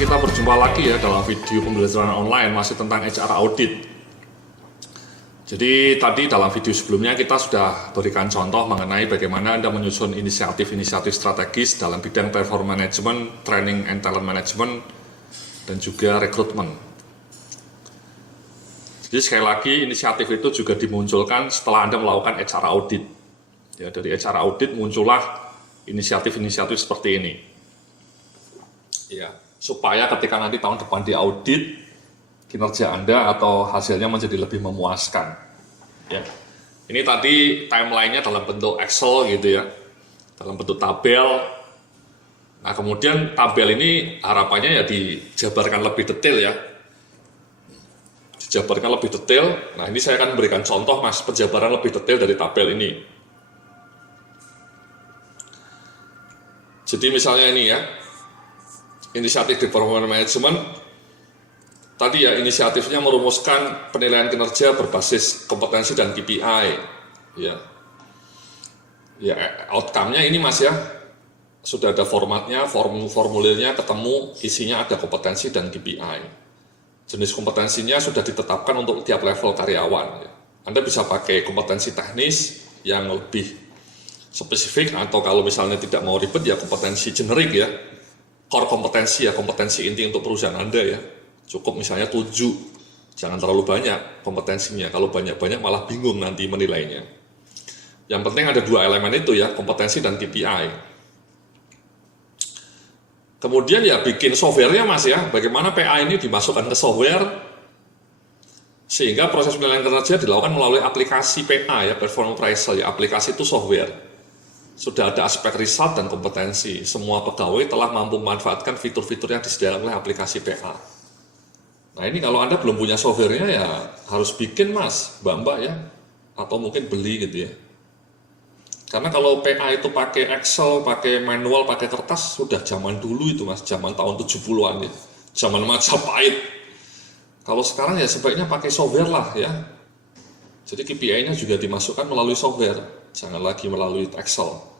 kita berjumpa lagi ya dalam video pembelajaran online masih tentang HR audit. Jadi tadi dalam video sebelumnya kita sudah berikan contoh mengenai bagaimana Anda menyusun inisiatif-inisiatif strategis dalam bidang performance management, training and talent management, dan juga rekrutmen. Jadi sekali lagi inisiatif itu juga dimunculkan setelah Anda melakukan HR audit. Ya, dari HR audit muncullah inisiatif-inisiatif seperti ini. Ya, supaya ketika nanti tahun depan diaudit, kinerja Anda atau hasilnya menjadi lebih memuaskan. Ya. Ini tadi timeline-nya dalam bentuk Excel gitu ya, dalam bentuk tabel. Nah, kemudian tabel ini harapannya ya dijabarkan lebih detail ya. Dijabarkan lebih detail. Nah, ini saya akan berikan contoh Mas, penjabaran lebih detail dari tabel ini. Jadi misalnya ini ya, inisiatif di performance management, tadi ya inisiatifnya merumuskan penilaian kinerja berbasis kompetensi dan KPI. Ya, outcome-nya ini Mas ya, sudah ada formatnya, formulirnya ketemu, isinya ada kompetensi dan KPI. Jenis kompetensinya sudah ditetapkan untuk tiap level karyawan. Ya. Anda bisa pakai kompetensi teknis yang lebih spesifik, atau kalau misalnya tidak mau ribet ya kompetensi generik ya. Core kompetensi ya, kompetensi inti untuk perusahaan Anda ya. Cukup misalnya 7, jangan terlalu banyak kompetensinya. Kalau banyak-banyak malah bingung nanti menilainya. Yang penting ada 2 elemen itu ya, kompetensi dan KPI. Kemudian ya bikin software-nya Mas ya, bagaimana PA ini dimasukkan ke software, sehingga proses penilaian kinerja dilakukan melalui aplikasi PA ya, performance appraisal ya, aplikasi itu software. Sudah ada aspek result dan kompetensi. Semua pegawai telah mampu memanfaatkan fitur-fitur yang disediakan oleh aplikasi PA. Nah ini kalau Anda belum punya softwarenya ya harus bikin Mas, Mbak ya. Atau mungkin beli gitu ya. Karena kalau PA itu pakai Excel, pakai manual, pakai kertas, sudah zaman dulu itu Mas, zaman tahun 70-an ya. Zaman Majapahit. Kalau sekarang ya sebaiknya pakai software lah ya. Jadi KPI-nya juga dimasukkan melalui software. Jangan lagi melalui Excel.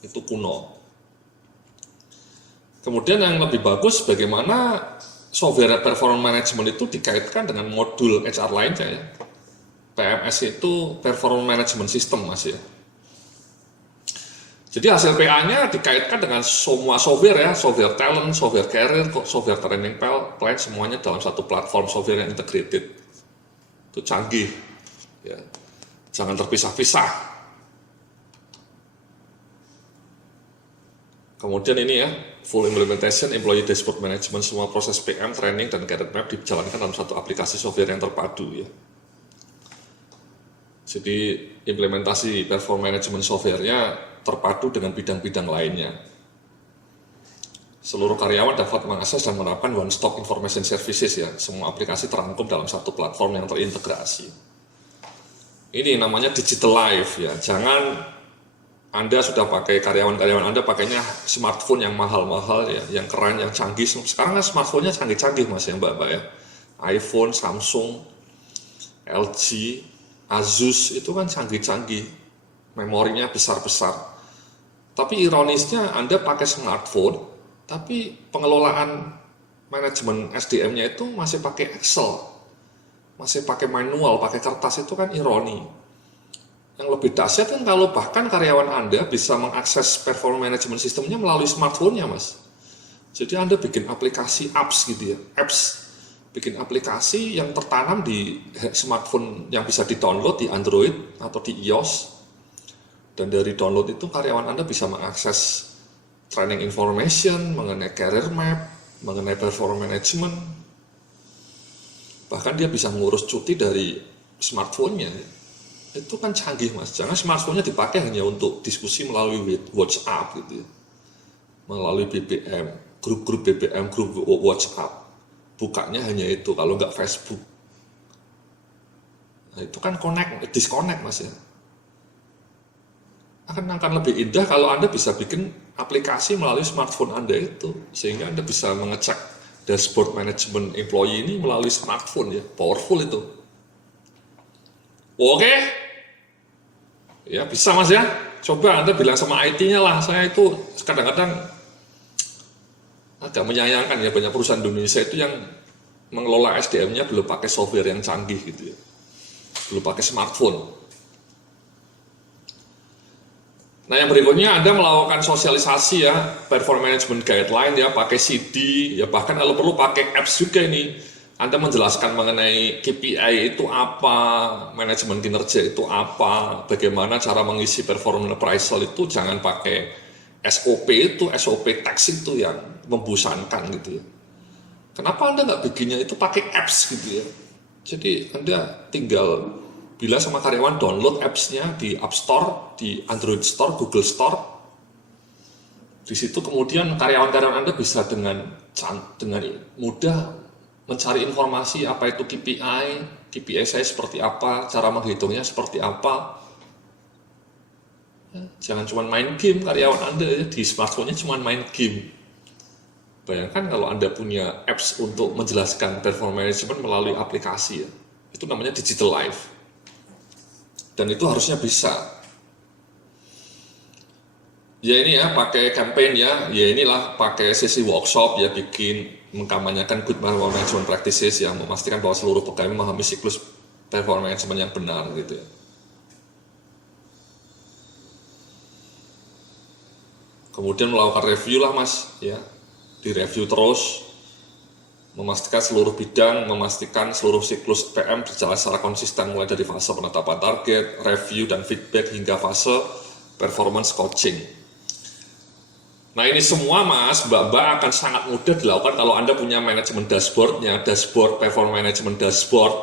Itu kuno. Kemudian yang lebih bagus bagaimana software performance management itu dikaitkan dengan modul HR lainnya ya. PMS itu performance management system Mas ya. Jadi hasil PA-nya dikaitkan dengan semua software ya, software talent, software career, software training plan, semuanya dalam satu platform software yang integrated. Itu canggih ya. Jangan terpisah-pisah. Kemudian ini ya, full implementation, employee dashboard management, semua proses PM, training, dan career map dijalankan dalam satu aplikasi software yang terpadu ya. Jadi implementasi performance management software-nya terpadu dengan bidang-bidang lainnya. Seluruh karyawan dapat mengakses dan menerapkan one-stop information services ya. Semua aplikasi terangkum dalam satu platform yang terintegrasi. Ini namanya digital life ya. Jangan Anda sudah pakai, karyawan-karyawan Anda pakainya smartphone yang mahal-mahal ya, yang keren, yang canggih. Sekarang kan smartphone-nya canggih-canggih Mas ya Mbak ya. iPhone, Samsung, LG, Asus itu kan canggih-canggih. Memorinya besar-besar. Tapi ironisnya Anda pakai smartphone, tapi pengelolaan manajemen SDM-nya itu masih pakai Excel. Masih pakai manual, pakai kertas, itu kan ironi. Yang lebih dahsyat kan kalau bahkan karyawan Anda bisa mengakses performance management sistemnya melalui smartphone-nya Mas. Jadi Anda bikin aplikasi apps gitu ya, bikin aplikasi yang tertanam di smartphone yang bisa di-download di Android atau di iOS. Dan dari download itu karyawan Anda bisa mengakses training information, mengenai career map, mengenai performance management. Bahkan dia bisa mengurus cuti dari smartphone-nya. Itu kan canggih Mas, jangan smartphone-nya dipakai hanya untuk diskusi melalui WhatsApp gitu ya. Melalui BBM, grup-grup BBM, grup WhatsApp. Bukanya hanya itu, kalau nggak Facebook. Nah itu kan disconnect Mas ya. Akan lebih indah kalau Anda bisa bikin aplikasi melalui smartphone Anda itu. Sehingga Anda bisa mengecek dashboard manajemen employee ini melalui smartphone ya, powerful itu. Oke, ya bisa Mas ya. Coba Anda bilang sama IT-nya lah, saya itu kadang-kadang agak menyayangkan ya, banyak perusahaan di Indonesia itu yang mengelola SDM-nya belum pakai software yang canggih gitu ya, belum pakai smartphone. Nah yang berikutnya Anda melakukan sosialisasi ya, performance management guideline ya, pakai CD ya, bahkan kalau perlu pakai apps juga ini. Anda menjelaskan mengenai KPI itu apa, manajemen kinerja itu apa, bagaimana cara mengisi performance appraisal itu, jangan pakai SOP itu, SOP teks itu yang membosankan gitu ya. Kenapa Anda nggak bikinnya itu pakai apps gitu ya? Jadi Anda tinggal bilang sama karyawan download apps-nya di App Store, di Android Store, Google Store. Di situ kemudian karyawan-karyawan Anda bisa dengan mudah mencari informasi apa itu KPI saya seperti apa, cara menghitungnya seperti apa. Jangan cuma main game karyawan Anda ya, di smartphone-nya cuma main game. Bayangkan kalau Anda punya apps untuk menjelaskan performance management melalui aplikasi ya. Itu namanya digital life. Dan itu harusnya bisa. Ya ini ya, pakai campaign ya inilah pakai sesi workshop ya, bikin mengkampanyekan good performance management practices yang memastikan bahwa seluruh pegawai memahami siklus performance management yang benar gitu ya. Kemudian melakukan review lah mas ya, direview terus, memastikan seluruh bidang, memastikan seluruh siklus PM berjalan secara konsisten mulai dari fase penetapan target, review dan feedback hingga fase performance coaching. Nah ini semua mas, mbak-mbak akan sangat mudah dilakukan kalau Anda punya manajemen dashboardnya, dashboard performance management dashboard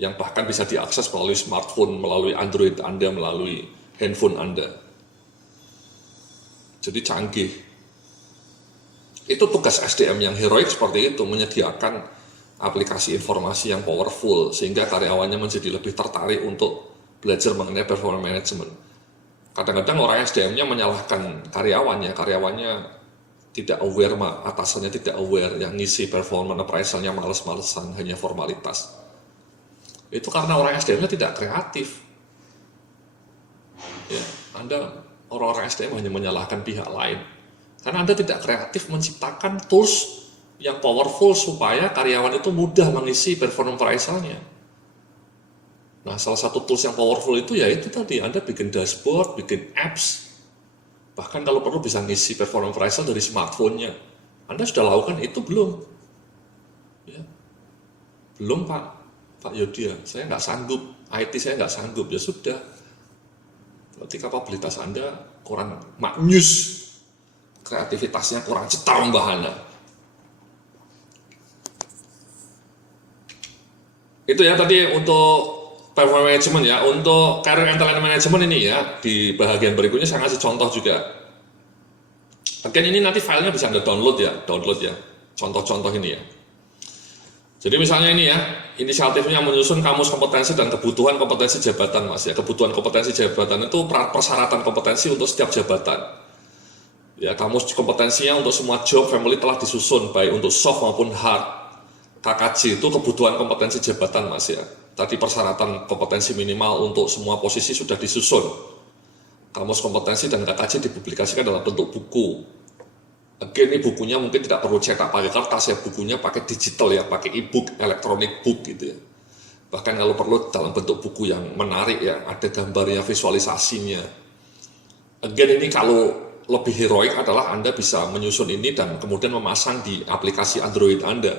yang bahkan bisa diakses melalui smartphone, melalui Android Anda, melalui handphone Anda. Jadi canggih. Itu tugas SDM yang heroik seperti itu, menyediakan aplikasi informasi yang powerful sehingga karyawannya menjadi lebih tertarik untuk belajar mengenai performance management. Kadang-kadang orang SDM-nya menyalahkan karyawannya tidak aware, atasannya tidak aware, yang ngisi performance appraisal-nya males-malesan, hanya formalitas. Itu karena orang SDM-nya tidak kreatif. Ya, orang-orang SDM hanya menyalahkan pihak lain. Karena Anda tidak kreatif menciptakan tools yang powerful supaya karyawan itu mudah mengisi performance appraisal-nya. Nah, salah satu tools yang powerful itu ya itu tadi, Anda bikin dashboard, bikin apps, bahkan kalau perlu bisa ngisi performance appraisal dari smartphone-nya. Anda sudah lakukan itu belum? Ya. Belum Pak Yodi ya, saya nggak sanggup, IT saya nggak sanggup, ya sudah. Berarti kapabilitas Anda kurang maknyus, kreativitasnya kurang cetar membahana. Itu ya tadi untuk performance management ya. Untuk career and talent management ini ya, di bagian berikutnya saya ngasih contoh juga. Bagian ini nanti filenya bisa Anda download ya, contoh-contoh ini ya. Jadi misalnya ini ya, inisiatifnya menyusun kamus kompetensi dan kebutuhan kompetensi jabatan mas ya. Kebutuhan kompetensi jabatan itu persyaratan kompetensi untuk setiap jabatan. Ya, kamus kompetensinya untuk semua job family telah disusun, baik untuk soft maupun hard. KKJ itu kebutuhan kompetensi jabatan mas ya. Tadi persyaratan kompetensi minimal untuk semua posisi sudah disusun. Kamus kompetensi dan KKJ dipublikasikan dalam bentuk buku. Again, ini bukunya mungkin tidak perlu cetak pakai kertas ya, bukunya pakai digital ya, pakai e-book, electronic book gitu ya. Bahkan kalau perlu dalam bentuk buku yang menarik ya, ada gambarnya, visualisasinya. Again, ini kalau lebih heroik adalah Anda bisa menyusun ini dan kemudian memasang di aplikasi Android Anda.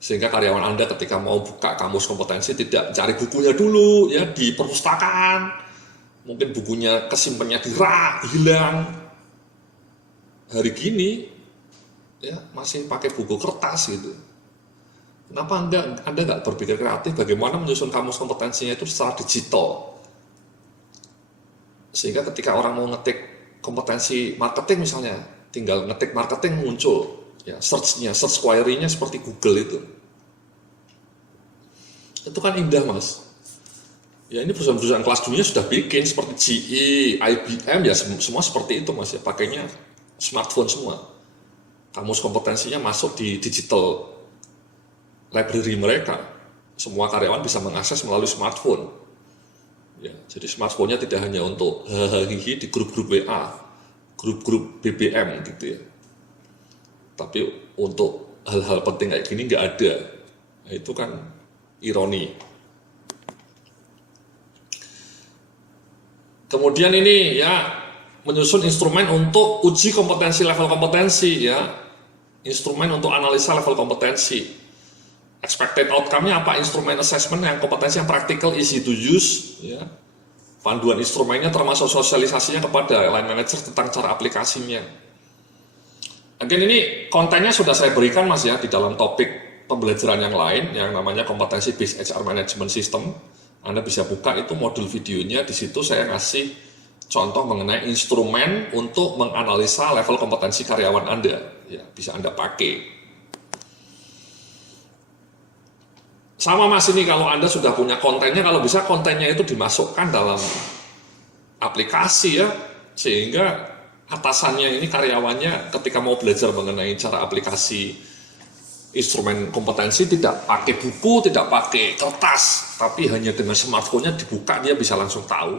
Sehingga karyawan Anda ketika mau buka kamus kompetensi tidak cari bukunya dulu ya di perpustakaan. Mungkin bukunya kesimpannya di rak, hilang. Hari gini ya masih pakai buku kertas gitu. Kenapa Anda nggak berpikir kreatif bagaimana menyusun kamus kompetensinya itu secara digital? Sehingga ketika orang mau ngetik kompetensi marketing misalnya, tinggal ngetik marketing muncul ya, search query-nya seperti Google itu. Itu kan indah mas. Ya ini perusahaan-perusahaan kelas dunia sudah bikin seperti GE, IBM ya semua seperti itu mas ya, pakainya smartphone semua. Kamus kompetensinya masuk di digital library mereka. Semua karyawan bisa mengakses melalui smartphone. Ya, jadi smartphone-nya tidak hanya untuk hahaha di grup-grup WA, grup-grup BBM gitu ya. Tapi untuk hal-hal penting kayak gini nggak ada. Nah, itu kan ironi. Kemudian ini ya menyusun instrumen untuk uji kompetensi, level kompetensi ya. Instrumen untuk analisa level kompetensi. Expected outcome-nya apa? Instrumen assessment yang kompetensi yang practical, easy to use ya. Panduan instrumennya termasuk sosialisasinya kepada line manager tentang cara aplikasinya. Again, ini kontennya sudah saya berikan Mas ya di dalam topik pembelajaran yang lain yang namanya kompetensi based HR management system. Anda bisa buka itu modul videonya, di situ saya ngasih contoh mengenai instrumen untuk menganalisa level kompetensi karyawan Anda. Ya, bisa Anda pakai. Sama Mas, ini kalau Anda sudah punya kontennya, kalau bisa kontennya itu dimasukkan dalam aplikasi ya, sehingga atasannya ini karyawannya ketika mau belajar mengenai cara aplikasi instrumen kompetensi tidak pakai buku, tidak pakai kertas, tapi hanya dengan smartphone-nya dibuka dia bisa langsung tahu.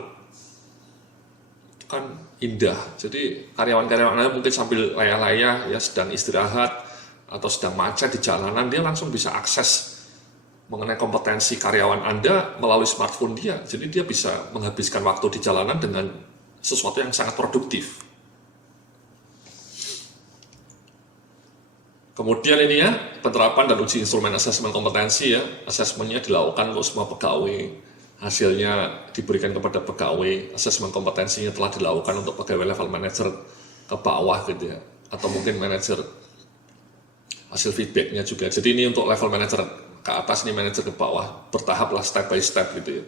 Itu kan indah. Jadi karyawan-karyawan Anda mungkin sambil layah-layah ya, sedang istirahat atau sedang macet di jalanan, dia langsung bisa akses mengenai kompetensi karyawan Anda melalui smartphone dia. Jadi dia bisa menghabiskan waktu di jalanan dengan sesuatu yang sangat produktif. Kemudian ini ya, penerapan dan uji instrumen asesmen kompetensi ya. Asesmennya dilakukan untuk semua pegawai. Hasilnya diberikan kepada pegawai. Asesmen kompetensinya telah dilakukan untuk pegawai level manager ke bawah gitu ya. Atau mungkin manager, hasil feedbacknya juga. Jadi ini untuk level manager ke atas, ini manajer ke bawah, bertahap lah, step by step gitu ya.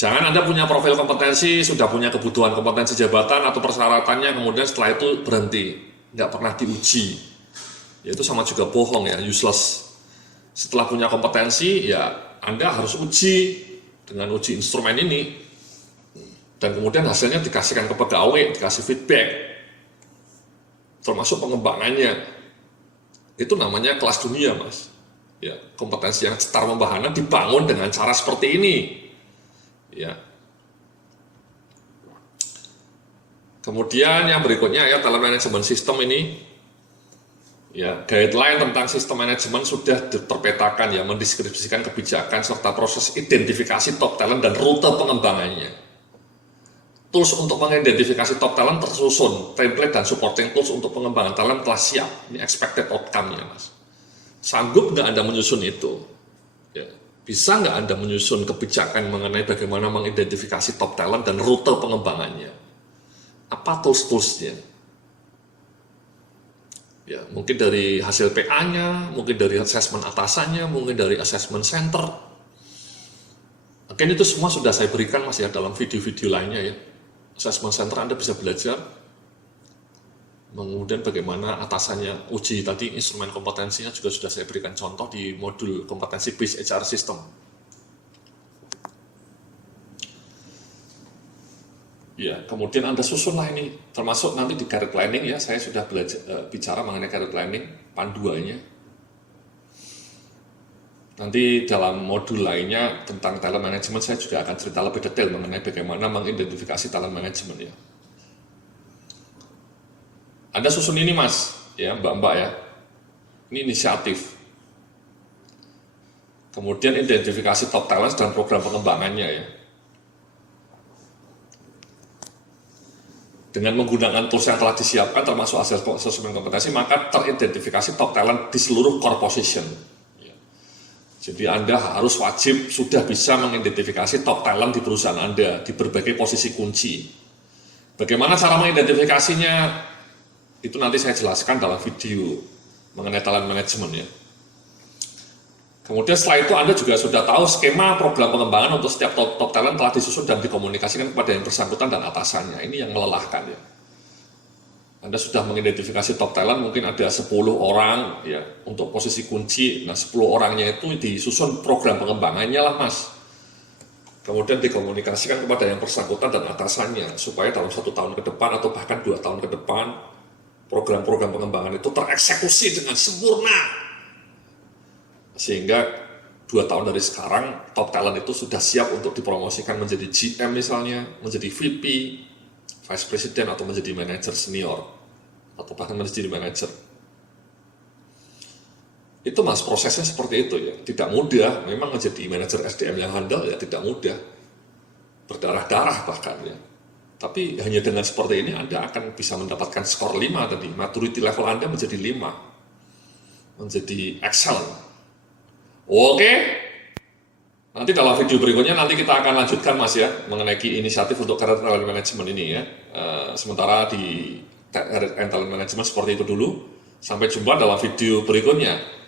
Jangan Anda punya profil kompetensi, sudah punya kebutuhan kompetensi jabatan atau persyaratannya, kemudian setelah itu berhenti, nggak pernah diuji. Ya itu sama juga bohong ya, useless. Setelah punya kompetensi, ya Anda harus uji dengan uji instrumen ini, dan kemudian hasilnya dikasihkan ke pegawai, dikasih feedback, termasuk pengembangannya. Itu namanya kelas dunia Mas. Ya, kompetensi yang cetar membahana dibangun dengan cara seperti ini. Ya. Kemudian yang berikutnya ya talent management system ini. Ya, guideline tentang sistem manajemen sudah terpetakan ya, mendeskripsikan kebijakan serta proses identifikasi top talent dan rute pengembangannya. Tools untuk mengidentifikasi top talent tersusun, template dan supporting tools untuk pengembangan talent telah siap. Ini expected outcome-nya Mas. Sanggup nggak Anda menyusun itu? Ya. Bisa nggak Anda menyusun kebijakan mengenai bagaimana mengidentifikasi top talent dan rute pengembangannya? Apa tools-toolsnya? Ya, mungkin dari hasil PA-nya, mungkin dari assessment atasannya, mungkin dari assessment center. Mungkin itu semua sudah saya berikan Mas ya dalam video-video lainnya ya. Assessment center Anda bisa belajar. Kemudian bagaimana atasannya uji tadi, instrumen kompetensinya juga sudah saya berikan contoh di modul kompetensi based HR system. Ya, kemudian Anda susunlah ini, termasuk nanti di career planning ya, saya sudah bicara mengenai career planning, panduannya. Nanti dalam modul lainnya tentang talent management saya juga akan cerita lebih detail mengenai bagaimana mengidentifikasi talent management ya. Anda susun ini Mas, ya Mbak-mbak ya. Ini inisiatif. Kemudian identifikasi top talent dan program pengembangannya ya. Dengan menggunakan tools yang telah disiapkan termasuk hasil asesmen kompetensi, maka teridentifikasi top talent di seluruh core position. Ya. Jadi Anda harus wajib sudah bisa mengidentifikasi top talent di perusahaan Anda di berbagai posisi kunci. Bagaimana cara mengidentifikasinya? Itu nanti saya jelaskan dalam video mengenai talent management ya. Kemudian setelah itu Anda juga sudah tahu skema program pengembangan untuk setiap top talent telah disusun dan dikomunikasikan kepada yang bersangkutan dan atasannya. Ini yang melelahkan ya. Anda sudah mengidentifikasi top talent, mungkin ada 10 orang ya untuk posisi kunci. Nah 10 orangnya itu disusun program pengembangannya lah Mas. Kemudian dikomunikasikan kepada yang bersangkutan dan atasannya supaya dalam 1 tahun ke depan atau bahkan 2 tahun ke depan program-program pengembangan itu tereksekusi dengan sempurna. Sehingga 2 tahun dari sekarang top talent itu sudah siap untuk dipromosikan menjadi GM misalnya, menjadi VP, Vice President atau menjadi manajer senior. atau bahkan menjadi manajer. Itu mas prosesnya seperti itu ya, tidak mudah. Memang menjadi manajer SDM yang handal ya tidak mudah, berdarah-darah bahkan ya. Tapi hanya dengan seperti ini Anda akan bisa mendapatkan skor 5 tadi, maturity level Anda menjadi 5, menjadi excellent. Oke, nanti dalam video berikutnya nanti kita akan lanjutkan mas ya, mengenai inisiatif untuk career talent management ini ya. Sementara di career talent management seperti itu dulu. Sampai jumpa dalam video berikutnya.